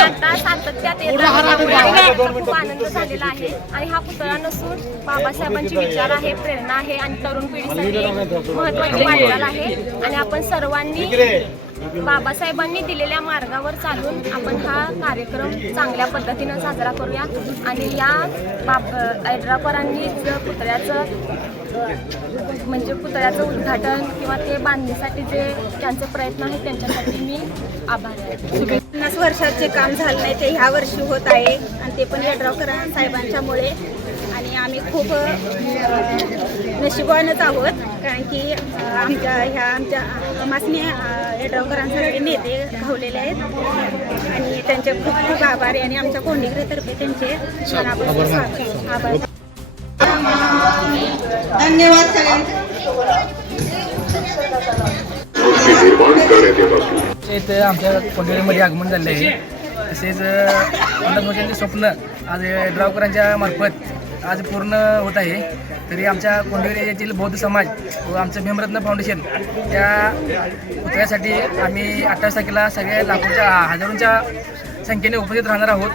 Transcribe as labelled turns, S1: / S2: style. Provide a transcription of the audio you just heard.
S1: आता सातत्यात खूप आनंद झालेला आहे आणि हा पुतळा नसून बाबासाहेबांचे विचार आहे प्रेरणा आहे आणि तरुण पिढीसाठी महत्वाची वाटचाल आहे आणि आपण सर्वांनी बाबासाहेबांनी दिलेल्या मार्गावर चालून आपण हा कार्यक्रम चांगल्या पद्धतीनं साजरा करूया. आणि या बाब ऐड्रापरांनी जर पुतळ्याचं म्हणजे पुतळ्याचं उद्घाटन किंवा ते बांधणीसाठी जे त्यांचे प्रयत्न आहेत त्यांच्यासाठी मी आभार आहे.
S2: पन्नास वर्षाचे काम झालं नाही ते ह्या वर्षी होत आहे. आणि ते पण यड्रावकर साहेबांच्यामुळे आणि आम्ही खूप अ, नशिबवानच आहोत कारण की आमच्या ह्या आमच्या मासने यड्रावकरांसारखे नेते घावलेले आहेत. आणि त्यांचे खूप खूप आभार आहे आणि आमच्या कोंडिग्रेतर्फे त्यांचे मनापासून स्वागत आभार.
S3: धन्यवाद सगळ्यांचे
S4: इथं आमच्या कोंढेरीमध्ये आगमन झाले आहे तसेच वर्षांचे स्वप्न आज ड्रावकरांच्या मार्फत आज पूर्ण होत आहे. तरी आमच्या कोंढेरी येथील बौद्ध समाज व आमचं भीमरत्न फाउंडेशन त्या पुतळ्यासाठी आम्ही अठ्ठावीस तारखेला सगळ्या लाखोच्या हजारोंच्या संख्येने उपस्थित राहणार आहोत.